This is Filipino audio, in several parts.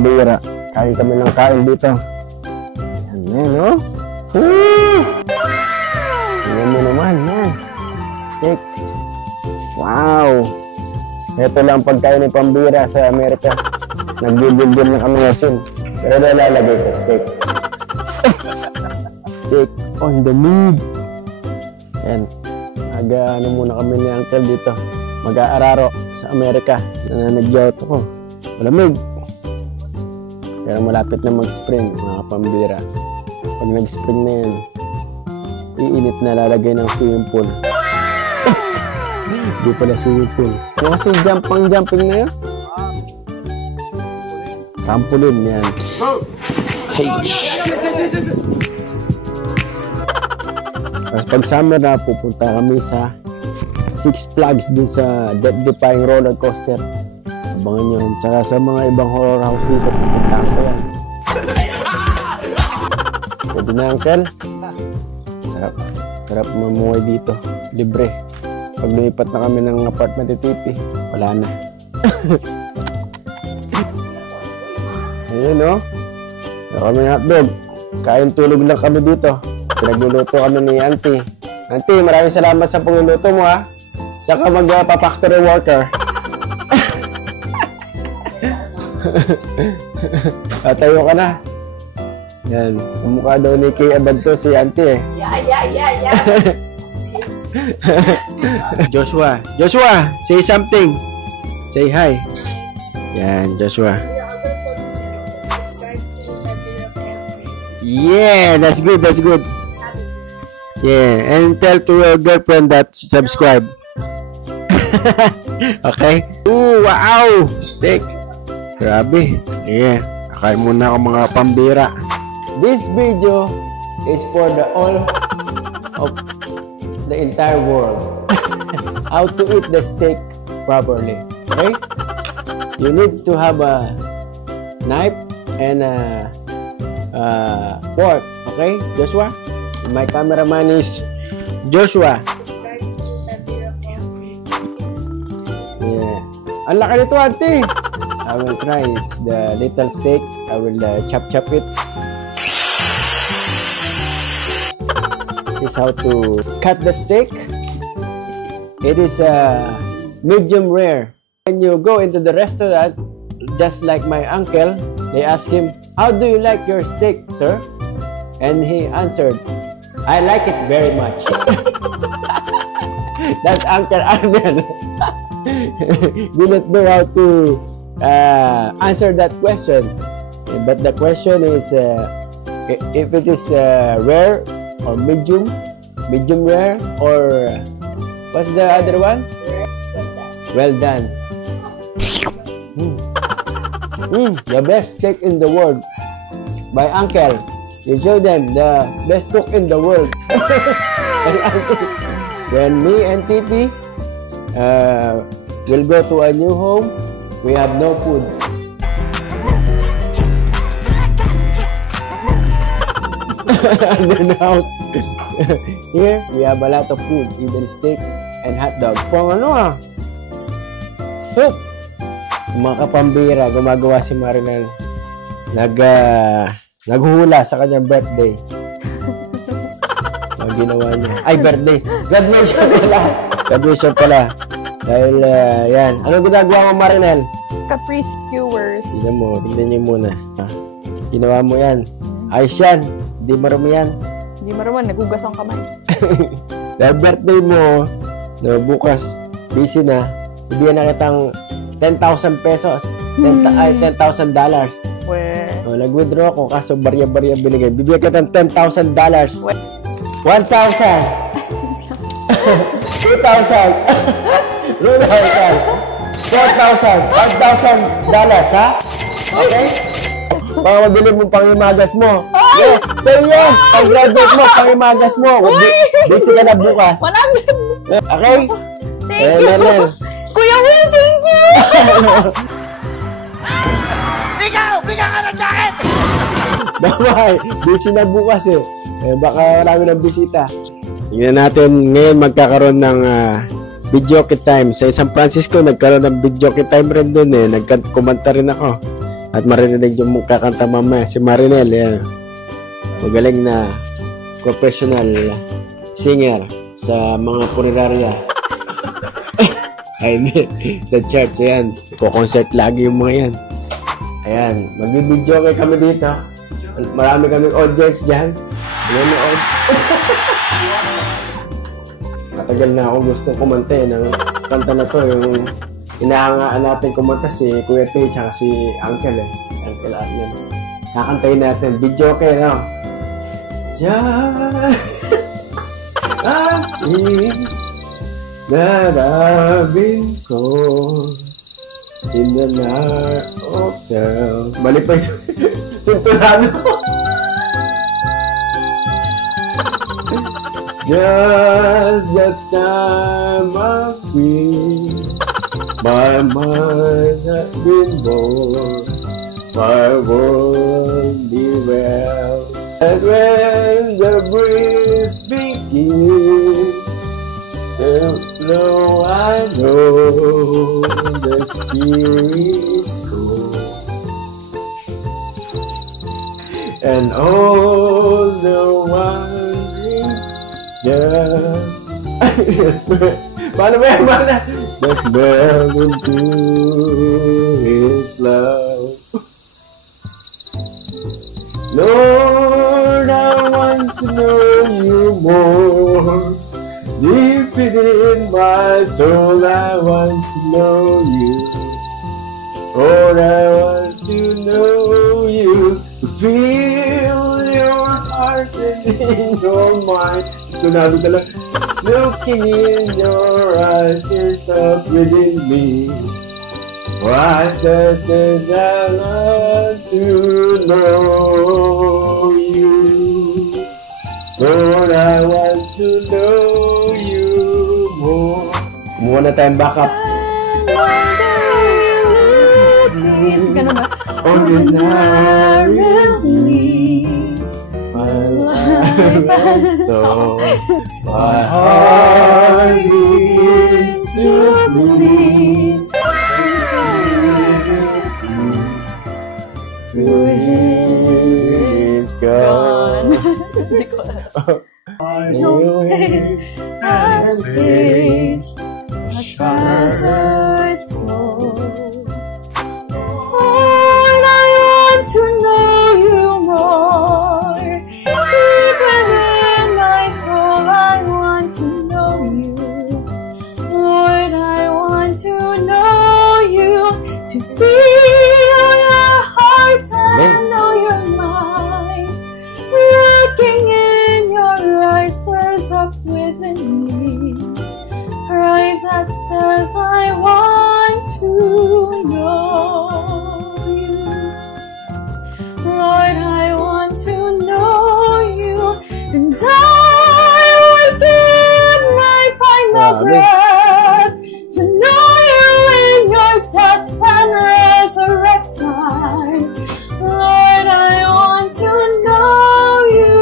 pambira. Kain kami ng kain dito. Yan, no? Yan mo naman, yan. Steak. Wow! Ito lang pagkain ng pambira sa Amerika. Nagdidildil na kami ngayon. Pero nalalagay sa steak. Steak on the move. Yan. Ano muna kami ni Uncle dito. Mag-aararo sa Amerika. Nananagyaw ito ko. Malamig. Pero malapit na mag-spring, mga pambira. Pag nag-spring na yan, iinit na lalagay ng swimming pool. Hindi pala swimming pool. Ano kasi jumping na yun? Trampoline yan. Hey. Tapos pag summer na, pupunta kami sa Six Flags dun sa death-defying roller coaster. Abangan nyo. Tsaka sa mga ibang horror house dito, pupunta ko yan. Pwede na, Uncle? Sarap. Sarap mamuhay dito. Libre. Pag lumipat na kami ng apartment ni Titi, wala na. Ayun, no? Kami ng hotdog. Kain tulog lang kami dito. Pinagluluto kami ni Auntie. Auntie, maraming salamat sa pagluluto mo, ha? Saka magpa-factory worker. Tayo ka na. Yan. Kumukha daw ni Kay Abad to si Auntie, eh. Yeah. Joshua, say something. Say hi. Yan, Joshua. Yeah, that's good. Yeah, and tell to your girlfriend that subscribe. Okay? Ooh, wow! Steak. Grabe. Yeah, kakain muna ako mga pambira. This video is for the all of the entire world. How to eat the steak properly. Okay? You need to have a knife and a fork. Okay, Joshua? My cameraman is Joshua. Yeah. Ang laki nito, Auntie. I will try it. The little steak. I will chop it. This is how to cut the steak. It is medium rare. When you go into the restaurant, just like my uncle, they ask him, "How do you like your steak, sir?" And he answered, "I like it very much." That's Uncle Arnel. We don't know how to answer that question. But the question is, if it is rare or medium rare, or what's the other one? Well done. The best steak in the world by Uncle. You show them the best cook in the world. When me and Titi will go to a new home, we have no food. Under the house. Here, we have a lot of food, even steak and hot dog. Kung ano soup. Mga kapambira, gumagawa si Marinel. Naghula sa kanyang birthday. Ang ginawa niya. Ay, birthday. Graduation pala. Dahil, yan. Ano ginagawa mo, Marinel? Capri skewers. Tignan niyo muna. Ginawa mo yan. Ayos yan. Hindi marumi yan. Hindi marumi. Nagugas ang kamay. Dahil birthday mo, bukas, busy na, ibigyan na kitang 10,000 pesos. $10,000. Nag-withdraw ako kaso barya-barya binigay. Bibigyan kita ng $10,000. 1,000. 2,000. 2,000. 4,000. $5,000, ha? Okay? Baka mabili mo pangimagas mo. Yeah. So yeah, pag-graduate mo, pangimagas mo. Busy ka na bukas. 100. Okay? Thank you. Kuya Will, thank you. Ikaw! Bigyan ka ng jacket! Bye-bye. Busy na bukas eh. Baka marami ng bisita. Tingnan natin ngayon magkakaroon ng videoke time. Sa San Francisco, nagkaroon ng videoke time rin dun eh. Nagkumanta rin ako. At maririnig yung kakanta mamaya. Si Marinel, yan. Magaling na professional singer sa mga punerarya. Ay, hindi. Sa church, ayan. Ko-concert lagi yung mga yan. Ayan. Mag-video kayo kami dito. Marami kaming audience dyan. Nanonood. Matagal na ako gusto kumanta ng kanta na to. Yung inahangaan natin kumanta si Kuya Tay tsaka si Uncle Uncle Arlen. Kakantayin natin. Video kayo, no? Just aking narabing ko in the night of self. Mali pa yung sinturado. Just the time I feel my mind has been born, my world be well. And when the breeze begins to blow, I know the spirit's cool. And all the wanderings just paano ba yan, mana? Just melt into His love. Lord, I want to know You more. Deep within my soul, I want to know You. Lord, I want to know You. To feel Your heart and in Your mind. Ito nabi talaga. Looking in Your eyes, there's something within me. Why says I love to know You. Lord, I want to know You more. Kumuha na tayong backup. Ordinarily, my life so my heart is to believe. Is gone. Your ways and face a shattered soul. Lord, I want to know You more. Deep within my soul, I want to know You. Lord, I want to know You, to feel Your heart and know Your mind. Looking in Your eyes, stirs up within me cries that says I want to know You. Lord, I want to know You, and I will give my final breath to know You in Your death and resurrection. Lord, I want to know You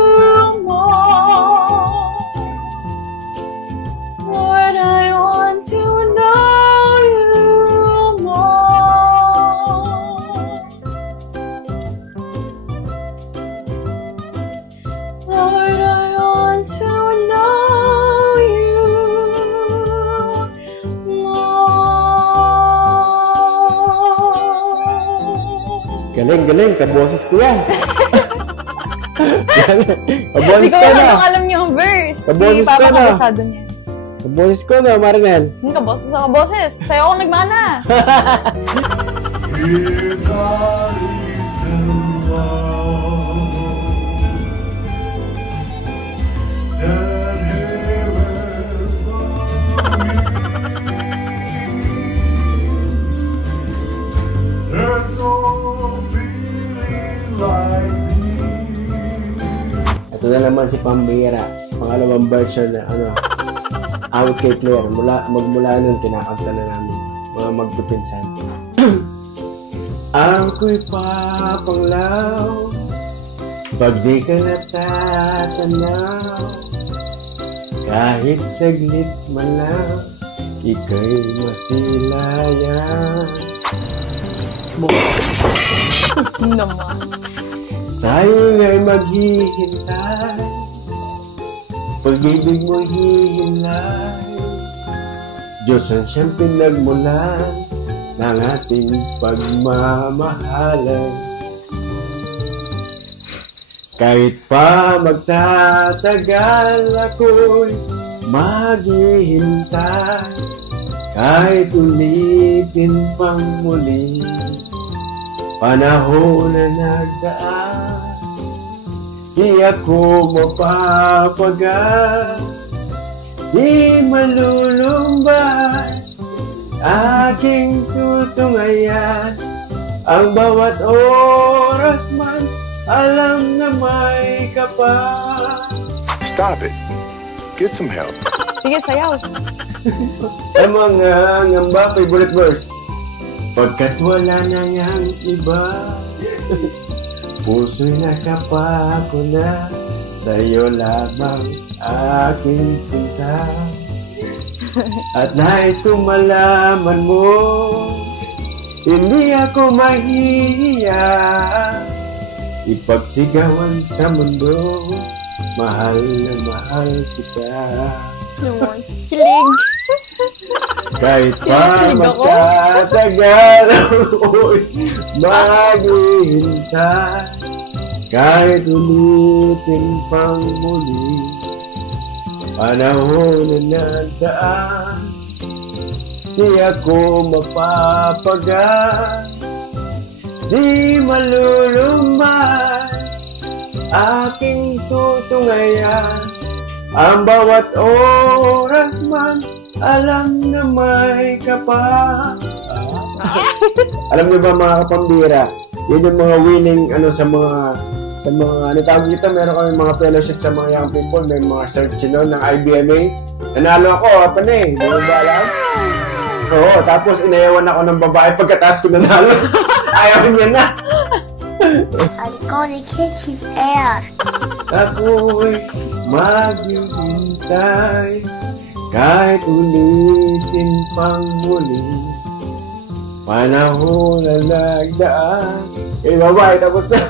more. Lord, I want to know You more. Lord, I want to know You more. Galing, kaboses ko yan. Kaboses ka na. Hindi ko alam yung verse. Kaboses ka na. Kabosado niya. Kaboses ko na, Marinel. Kaboses sa kaboses. Sa'yo ako nagmana. Ito na naman si Pambira. Pangalawang version na awit kay Claire. Magmula nun, kinakanta na namin. Mga magpipinsan. Ako'y papanglaw pag di ka natatanaw. Kahit saglit man lang, ika'y masilayan. mo. Naman. Sa'yo nga'y maghihintay, pag-ibig mo hihilay. Diyos ang siyang pinagmulan ng ating pagmamahalan. Kahit pa magtatagal ako'y maghihintay, kahit ulitin pang muli panahon na nagdaan. Di ako mapapagal, di malulumbay, aking tutungayan. Ang bawat oras man, alam na may kapal. Stop it. Get some help. Sige, sayaw. Ang mga ngamba, favorite verse. Pagkat wala na ngang iba, puso'y nakapako na, sa'yo lamang aking sinta. At nais kong malaman mo, hindi ako mahihiya, ipagsigawan sa mundo, mahal na mahal kita. Naman. Kilig. Kahit pa Kinikilig ako. magtatagal ako'y maghihintay, kahit ulitin pang muli panahon na nagdaan. Di ako mapapagal, di malulumbay, aking tutungayan. Ang bawat oras man, alam na may kapal. Alam niyo ba mga kapambira, yun yung mga winning sa mga ano tawag dito, meron kami mga fellowship sa mga young people, may mga search ng IBMA. Nanalo ako, di mo ba alam? Oo, tapos inayawan ako ng babae pagkatapos ko nanalo. Ayaw niya na. I'm gonna kick his ass. Ako'y maghihintay, kahit ulitin pang muli panahon na nagdaan. Babae, tapos na.